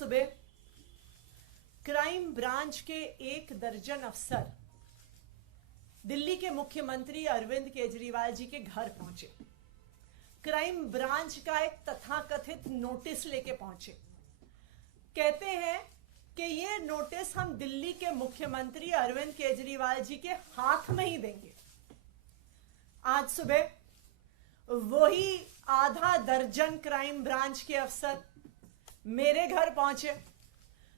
सुबह crime branch के 1 दर्जन अफसर दिल्ली के मुख्यमंत्री अरविंद केजरीवाल जी के घर पहुंचे। क्राइम ब्रांच का एक तथाकथित नोटिस लेके पहुंचे। कहते हैं कि ये नोटिस हम दिल्ली के मुख्यमंत्री अरविंद केजरीवाल जी के हाथ में ही देंगे। आज सुबह वही आधा दर्जन क्राइम ब्रांच के अफसर मेरे घर पहुंचे।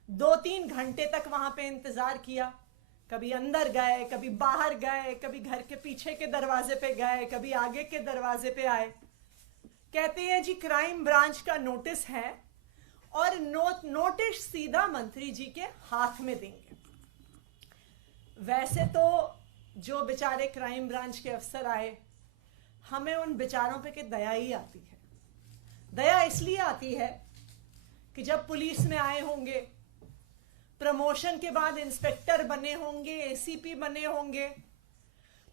2-3 घंटे तक वहां पे इंतजार किया। कभी अंदर गए, कभी बाहर गए, कभी घर के पीछे के दरवाजे पे गए, कभी आगे के दरवाजे पे आए। कहते हैं जी क्राइम ब्रांच का नोटिस है और नोटिस सीधा मंत्री जी के हाथ में देंगे। वैसे तो जो बेचारे क्राइम ब्रांच के अफसर आए, हमें उन बेचारों पे के दया ही आती है। दया इसलिए आती है कि जब पुलिस में आए होंगे, प्रमोशन के बाद इंस्पेक्टर बने होंगे, एसीपी बने होंगे,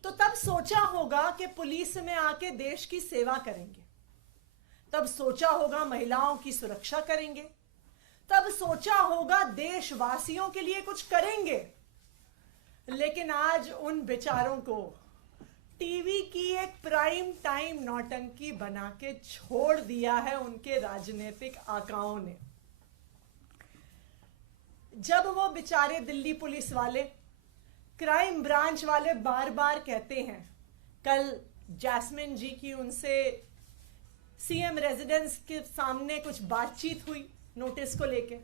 तो तब सोचा होगा कि पुलिस में आके देश की सेवा करेंगे। तब सोचा होगा महिलाओं की सुरक्षा करेंगे। तब सोचा होगा देशवासियों के लिए कुछ करेंगे। लेकिन आज उन बेचारों को टीवी की एक प्राइम टाइम नौटंकी बना के छोड़ दिया है उनके राजनीतिक आकाओं ने। जब वो बेचारे दिल्ली पुलिस वाले, क्राइम ब्रांच वाले बार बार कहते हैं, कल जैस्मिन जी की उनसे सीएम रेजिडेंस के सामने कुछ बातचीत हुई नोटिस को लेके,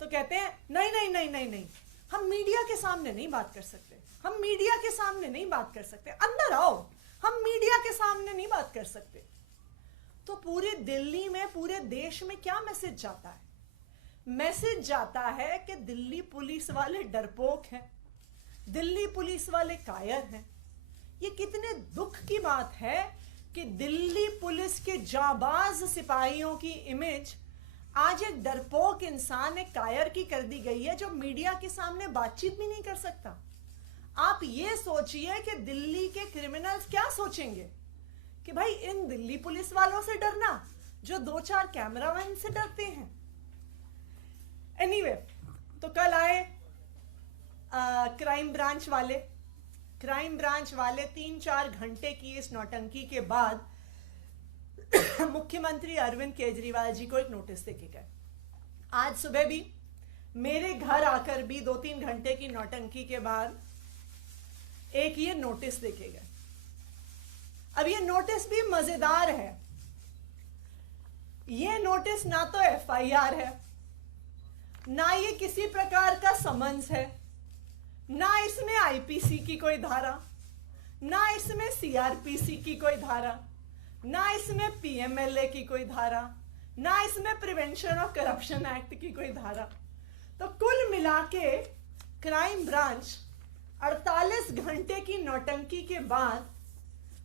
तो कहते हैं नहीं नहीं नहीं नहीं नहीं, हम मीडिया के सामने नहीं बात कर सकते, हम मीडिया के सामने नहीं बात कर सकते, अंदर आओ, हम मीडिया के सामने नहीं बात कर सकते। तो पूरे दिल्ली में, पूरे देश में क्या मैसेज जाता है? मैसेज जाता है कि दिल्ली पुलिस वाले डरपोक हैं, दिल्ली पुलिस वाले कायर हैं। ये कितने दुख की बात है कि दिल्ली पुलिस के जाबाज सिपाहियों की इमेज आज एक डरपोक इंसान, एक कायर की कर दी गई है, जो मीडिया के सामने बातचीत भी नहीं कर सकता। आप ये सोचिए कि दिल्ली के क्रिमिनल्स क्या सोचेंगे कि भाई इन दिल्ली पुलिस वालों से डरना जो 2-4 कैमरामैन से डरते हैं। एनीवे, तो कल आए क्राइम ब्रांच वाले 3-4 घंटे की इस नौटंकी के बाद मुख्यमंत्री अरविंद केजरीवाल जी को एक नोटिस देके गए। आज सुबह भी मेरे घर आकर भी 2-3 घंटे की नौटंकी के बाद एक ये नोटिस देके गए। अब ये नोटिस भी मजेदार है। ये नोटिस ना तो एफआईआर है, ना ये किसी प्रकार का समन्स है, ना इसमें आईपीसी की कोई धारा, ना इसमें सीआरपीसी की कोई धारा, ना इसमें पीएमएलए की कोई धारा, ना इसमें प्रिवेंशन ऑफ करप्शन एक्ट की कोई धारा। तो कुल मिला के क्राइम ब्रांच 48 घंटे की नौटंकी के बाद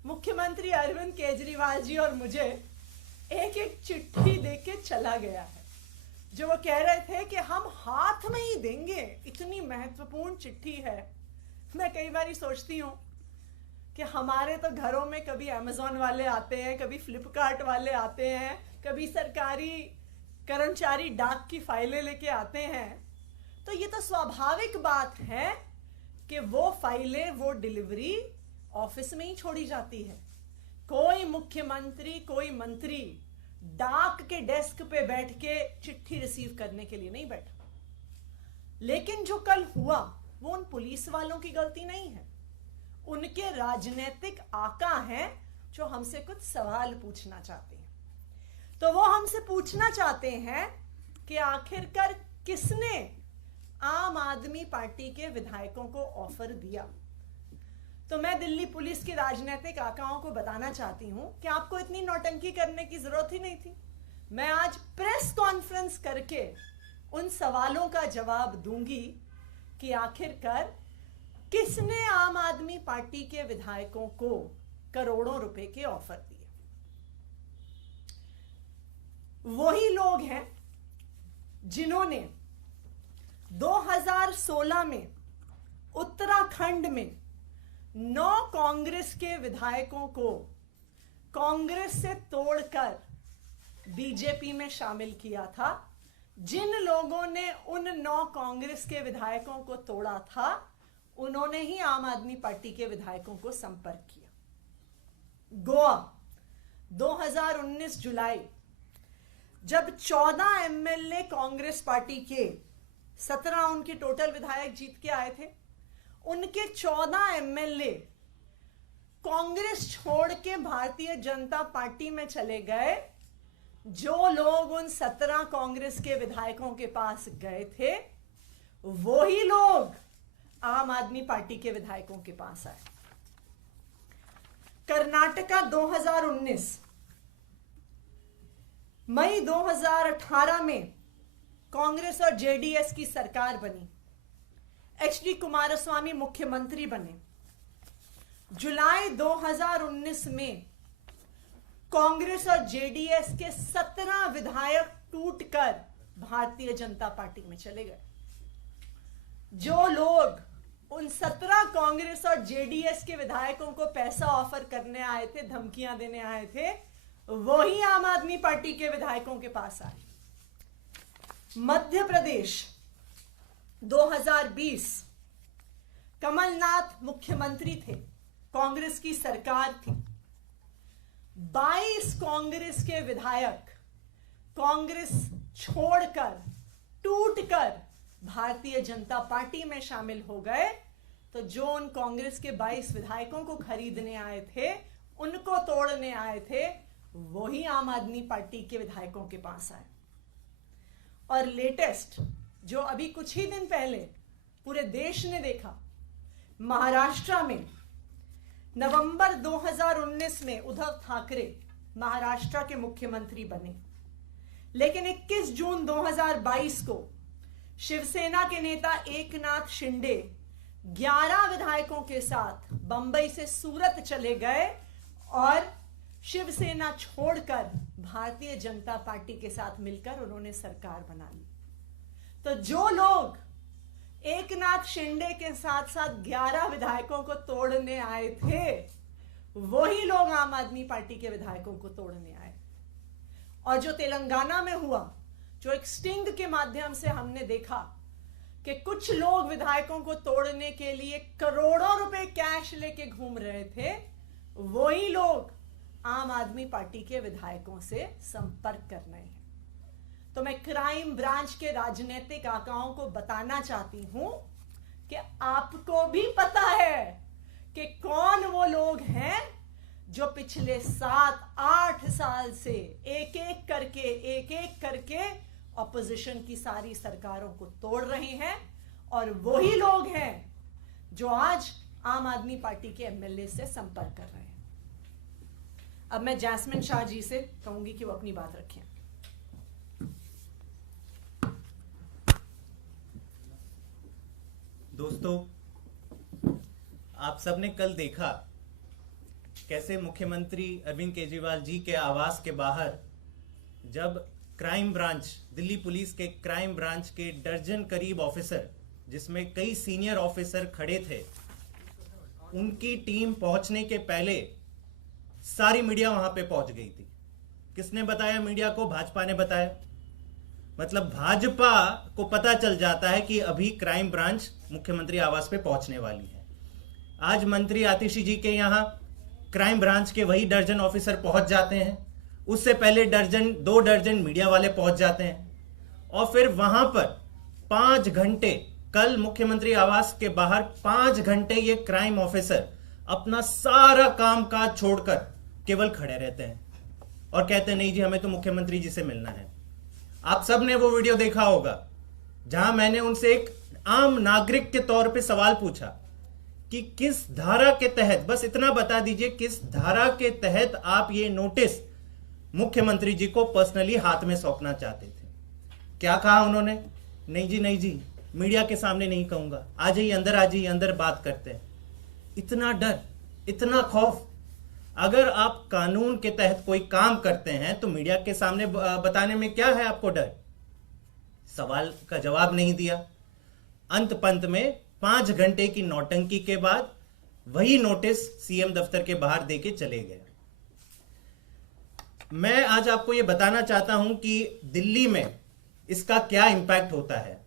मुख्यमंत्री अरविंद केजरीवाल जी और मुझे एक एक चिट्ठी देके चला गया है, जो वो कह रहे थे कि हम हाथ में ही देंगे। इतनी महत्वपूर्ण चिट्ठी है। मैं कई बार सोचती हूँ कि हमारे तो घरों में कभी अमेज़न वाले आते हैं, कभी फ्लिपकार्ट वाले आते हैं, कभी सरकारी कर्मचारी डाक की फाइलें लेके आते हैं। तो ये तो स्वाभाविक बात है कि वो फाइलें, वो डिलीवरी ऑफिस में ही छोड़ी जाती है। कोई मुख्यमंत्री, कोई मंत्री डाक के डेस्क पे बैठ के चिट्ठी रिसीव करने के लिए नहीं बैठा। लेकिन जो कल हुआ वो उन पुलिस वालों की गलती नहीं है, उनके राजनीतिक आका हैं जो हमसे कुछ सवाल पूछना चाहते हैं। तो वो हमसे पूछना चाहते हैं कि आखिरकार किसने आम आदमी पार्टी के विधायकों को ऑफर दिया। तो मैं दिल्ली पुलिस के राजनीतिक आकाओं को बताना चाहती हूं कि आपको इतनी नौटंकी करने की जरूरत ही नहीं थी। मैं आज प्रेस कॉन्फ्रेंस करके उन सवालों का जवाब दूंगी कि आखिरकार किसने आम आदमी पार्टी के विधायकों को करोड़ों रुपए के ऑफर दिए। वही लोग हैं जिन्होंने 2016 में उत्तराखंड में 9 कांग्रेस के विधायकों को कांग्रेस से तोड़कर बीजेपी में शामिल किया था, जिन लोगों ने उन 9 कांग्रेस के विधायकों को तोड़ा था, उन्होंने ही आम आदमी पार्टी के विधायकों को संपर्क किया। गोवा 2019 जुलाई, जब 14 एमएलए कांग्रेस पार्टी के 17 उनके टोटल विधायक जीत के आए थे, उनके 14 एमएलए कांग्रेस छोड़ के भारतीय जनता पार्टी में चले गए। जो लोग उन 17 कांग्रेस के विधायकों के पास गए थे, वही लोग आम आदमी पार्टी के विधायकों के पास आए। कर्नाटका 2019, मई 2018 में कांग्रेस और जेडीएस की सरकार बनी। एचडी कुमारस्वामी मुख्यमंत्री बने। जुलाई 2019 में कांग्रेस और जेडीएस के 17 विधायक टूटकर भारतीय जनता पार्टी में चले गए। जो लोग उन 17 कांग्रेस और जेडीएस के विधायकों को पैसा ऑफर करने आए थे, धमकियां देने आए थे, वही आम आदमी पार्टी के विधायकों के पास आए। मध्य प्रदेश 2020, कमलनाथ मुख्यमंत्री थे, कांग्रेस की सरकार थी। 22 कांग्रेस के विधायक कांग्रेस छोड़कर, टूटकर भारतीय जनता पार्टी में शामिल हो गए। तो जो उन कांग्रेस के 22 विधायकों को खरीदने आए थे, उनको तोड़ने आए थे, वही आम आदमी पार्टी के विधायकों के पास आए। और लेटेस्ट, जो अभी कुछ ही दिन पहले पूरे देश ने देखा, महाराष्ट्र में नवंबर 2019 में उद्धव ठाकरे महाराष्ट्र के मुख्यमंत्री बने। लेकिन 21 जून 2022 को शिवसेना के नेता एकनाथ शिंदे 11 विधायकों के साथ बंबई से सूरत चले गए और शिवसेना छोड़कर भारतीय जनता पार्टी के साथ मिलकर उन्होंने सरकार बना ली। तो जो लोग एकनाथ शिंदे के साथ साथ 11 विधायकों को तोड़ने आए थे, वही लोग आम आदमी पार्टी के विधायकों को तोड़ने आए। और जो तेलंगाना में हुआ, जो एक स्टिंग के माध्यम से हमने देखा कि कुछ लोग विधायकों को तोड़ने के लिए करोड़ों रुपए कैश लेके घूम रहे थे, वही लोग आम आदमी पार्टी के विधायकों से संपर्क कर रहे हैं। तो मैं क्राइम ब्रांच के राजनीतिक आकाओं को बताना चाहती हूं कि आपको भी पता है कि कौन वो लोग हैं जो पिछले 7-8 साल से एक एक करके ऑपोजिशन की सारी सरकारों को तोड़ रहे हैं। और वही लोग हैं जो आज आम आदमी पार्टी के एमएलए से संपर्क कर रहे हैं। अब मैं जैस्मिन शाह जी से कहूंगी कि वो अपनी बात रखें। दोस्तों, आप सबने कल देखा कैसे मुख्यमंत्री अरविंद केजरीवाल जी के आवास के बाहर जब क्राइम ब्रांच, दिल्ली पुलिस के क्राइम ब्रांच के दर्जन करीब ऑफिसर, जिसमें कई सीनियर ऑफिसर खड़े थे, उनकी टीम पहुंचने के पहले सारी मीडिया वहां पे पहुंच गई थी। किसने बताया मीडिया को? भाजपा ने बताया। मतलब भाजपा को पता चल जाता है कि अभी क्राइम ब्रांच मुख्यमंत्री आवास पे पहुंचने वाली है। आज मंत्री आतिशी जी के यहां क्राइम ब्रांच के वही दर्जन ऑफिसर पहुंच जाते हैं। उससे पहले 2 दर्जन मीडिया वाले पहुंच जाते हैं और फिर वहां पर 5 घंटे, कल मुख्यमंत्री आवास के बाहर 5 घंटे ये क्राइम ऑफिसर अपना सारा काम काज छोड़कर केवल खड़े रहते हैं और कहते हैं नहीं जी, हमें तो मुख्यमंत्री जी से मिलना है। आप सब ने वो वीडियो देखा होगा जहां मैंने उनसे एक आम नागरिक के तौर पे सवाल पूछा कि किस धारा के तहत, बस इतना बता दीजिए, किस धारा के तहत आप ये नोटिस मुख्यमंत्री जी को पर्सनली हाथ में सौंपना चाहते थे। क्या कहा उन्होंने? नहीं जी, मीडिया के सामने नहीं कहूंगा, आ जाइए अंदर बात करते हैं। इतना डर, इतना खौफ। अगर आप कानून के तहत कोई काम करते हैं तो मीडिया के सामने बताने में क्या है आपको डर? सवाल का जवाब नहीं दिया। अंत पंत में 5 घंटे की नौटंकी के बाद वही नोटिस सीएम दफ्तर के बाहर देके चले गए। मैं आज आपको यह बताना चाहता हूं कि दिल्ली में इसका क्या इंपैक्ट होता है।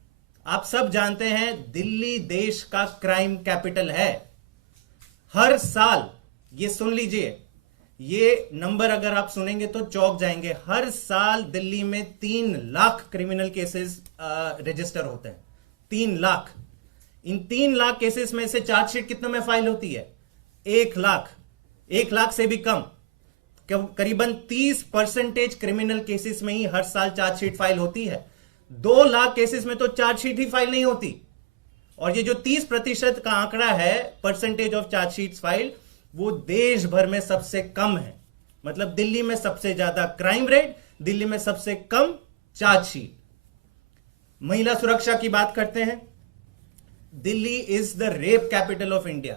आप सब जानते हैं दिल्ली देश का क्राइम कैपिटल है। हर साल, ये सुन लीजिए, ये नंबर अगर आप सुनेंगे तो चौंक जाएंगे, हर साल दिल्ली में 3 लाख क्रिमिनल केसेस रजिस्टर होते हैं। 3 लाख। इन 3 लाख केसेस में से चार्जशीट कितने में फाइल होती है? 1 लाख। 1 लाख से भी कम। करीबन 30% क्रिमिनल केसेस में ही हर साल चार्जशीट फाइल होती है। 2 लाख केसेस में तो चार्जशीट ही फाइल नहीं होती। और ये जो 30% का आंकड़ा है, परसेंटेज ऑफ चार्जशीट फाइल, वो देश भर में सबसे कम है। मतलब दिल्ली में सबसे ज्यादा क्राइम रेट, दिल्ली में सबसे कम चार्जशीट। महिला सुरक्षा की बात करते हैं। Delhi is the rape capital of India.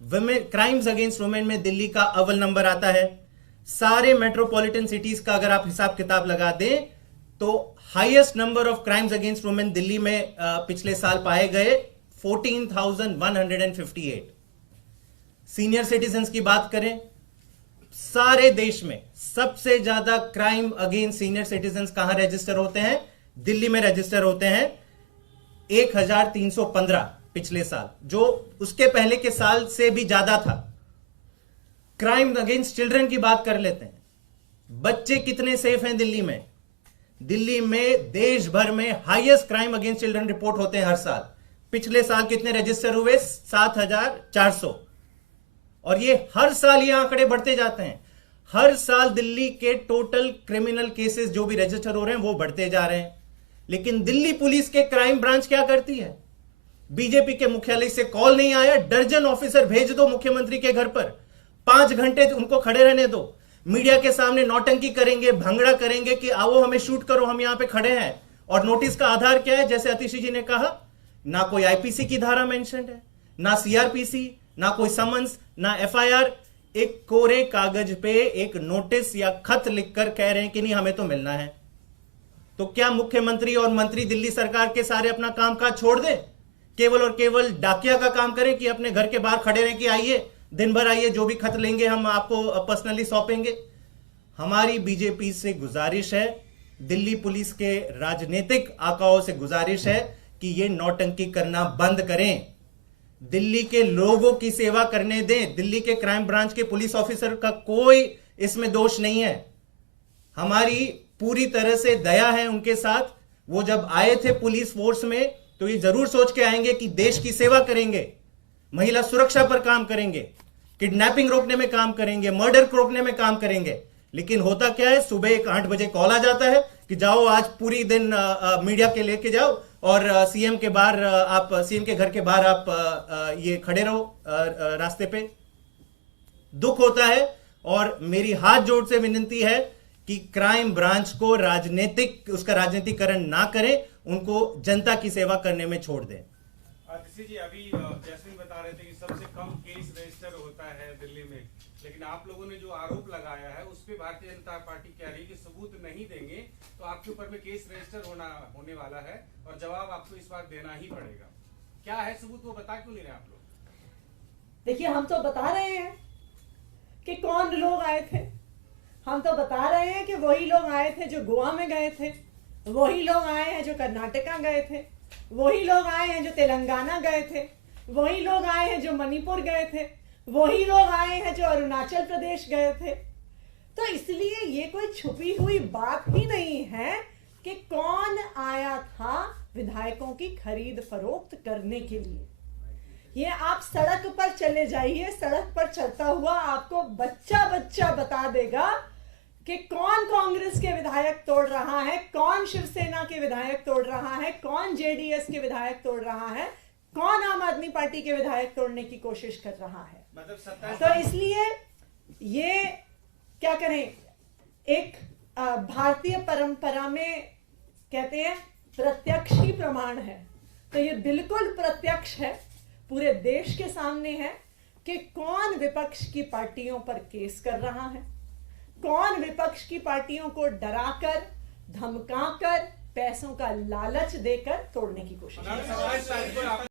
Women crimes against women में दिल्ली का अव्वल नंबर आता है। सारे मेट्रोपॉलिटन सिटीज का अगर आप हिसाब किताब लगा दें तो highest number of crimes against women Delhi में पिछले साल पाए गए 14,158। सीनियर सिटीजन्स की बात करें, सारे देश में सबसे ज्यादा क्राइम अगेंस्ट सीनियर सिटीजन्स कहां रजिस्टर होते हैं? दिल्ली में रजिस्टर होते हैं 1,315 पिछले साल, जो उसके पहले के साल से भी ज्यादा था। क्राइम अगेंस्ट चिल्ड्रन की बात कर लेते हैं। बच्चे कितने सेफ हैं दिल्ली में? दिल्ली में देश भर में highest crime against children report होते हैं हर साल। पिछले साल कितने रजिस्टर हुए? 7,400। और ये हर साल ये आंकड़े बढ़ते जाते हैं। हर साल दिल्ली के टोटल क्रिमिनल केसेस जो भी रजिस्टर हो रहे हैं वो बढ़ते जा रहे हैं। लेकिन दिल्ली पुलिस के क्राइम ब्रांच क्या करती है? बीजेपी के मुख्यालय से कॉल नहीं आया, दर्जन ऑफिसर भेज दो मुख्यमंत्री के घर पर, 5 घंटे उनको खड़े रहने दो, मीडिया के सामने नौटंकी करेंगे, भंगड़ा करेंगे कि आओ हमें शूट करो, हम यहां पे खड़े हैं। और नोटिस का आधार क्या है? जैसे अतिशी जी ने कहा, ना कोई आईपीसी की धारा मेंशन्ड है, ना सीआरपीसी, ना कोई समन्स, ना एफआईआर। एक कोरे कागज पे एक नोटिस या खत लिखकर कह रहे हैं कि नहीं हमें तो मिलना है। तो क्या मुख्यमंत्री और मंत्री दिल्ली सरकार के सारे अपना काम काज छोड़ दें, केवल और केवल डाकिया का काम करें कि अपने घर के बाहर खड़े रहें कि आइए दिन भर आइए, जो भी खत लेंगे हम आपको पर्सनली सौंपेंगे? हमारी बीजेपी से गुजारिश है, दिल्ली पुलिस के राजनीतिक आकाओं से गुजारिश है कि ये नौटंकी करना बंद करें, दिल्ली के लोगों की सेवा करने दें। दिल्ली के क्राइम ब्रांच के पुलिस ऑफिसर का कोई इसमें दोष नहीं है। हमारी पूरी तरह से दया है उनके साथ। वो जब आए थे पुलिस फोर्स में तो ये जरूर सोच के आएंगे कि देश की सेवा करेंगे, महिला सुरक्षा पर काम करेंगे, किडनैपिंग रोकने में काम करेंगे, मर्डर रोकने में काम करेंगे। लेकिन होता क्या है, सुबह एक 8 बजे कॉल आ जाता है कि जाओ आज पूरी दिन मीडिया के लेके जाओ और सीएम के बाहर आप सीएम के घर के बाहर आप ये खड़े रहो रास्ते पे। दुख होता है और मेरी हाथ जोड़ से विनती है कि क्राइम ब्रांच को उसका राजनीतिकरण ना करें, उनको जनता की सेवा करने में छोड़ दें। आतिशी जी, अभी जैस्मिन बता रहे थे कि सबसे कम केस रजिस्टर होता है दिल्ली में, लेकिन आप लोगों ने जो आरोप लगाया है उस पर भारतीय जनता पार्टी कह रही है कि सबूत नहीं देंगे तो आपके ऊपर में केस रजिस्टर होने वाला है और जवाब आपको इस बार देना ही पड़ेगा। क्या है सबूत, वो बता क्यों नहीं रहे आप लोग? देखिए, हम तो बता रहे हैं कि कौन लोग आए थे। हम तो बता रहे हैं कि वही लोग आए थे जो गोवा में गए थे, वही लोग आए हैं जो कर्नाटका गए थे, वही लोग आए हैं जो तेलंगाना गए थे, वही लोग आए हैं जो मणिपुर गए थे, वही लोग आए हैं जो अरुणाचल प्रदेश गए थे। तो इसलिए ये कोई छुपी हुई बात ही नहीं है कि कौन आया था विधायकों की खरीद फरोख्त करने के लिए। ये आप सड़क पर चले जाइए, सड़क पर चलता हुआ आपको बच्चा बच्चा बता देगा कि कौन कांग्रेस के विधायक तोड़ रहा है, कौन शिवसेना के विधायक तोड़ रहा है, कौन जेडीएस के विधायक तोड़ रहा है, कौन आम आदमी पार्टी के विधायक तोड़ने की कोशिश कर रहा है। मतलब तो इसलिए ये क्या करें, एक भारतीय परंपरा में कहते हैं प्रत्यक्ष ही प्रमाण है, तो ये बिल्कुल प्रत्यक्ष है, पूरे देश के सामने है कि कौन विपक्ष की पार्टियों पर केस कर रहा है, कौन विपक्ष की पार्टियों को डराकर, धमकाकर, पैसों का लालच देकर तोड़ने की कोशिश कर रहा है।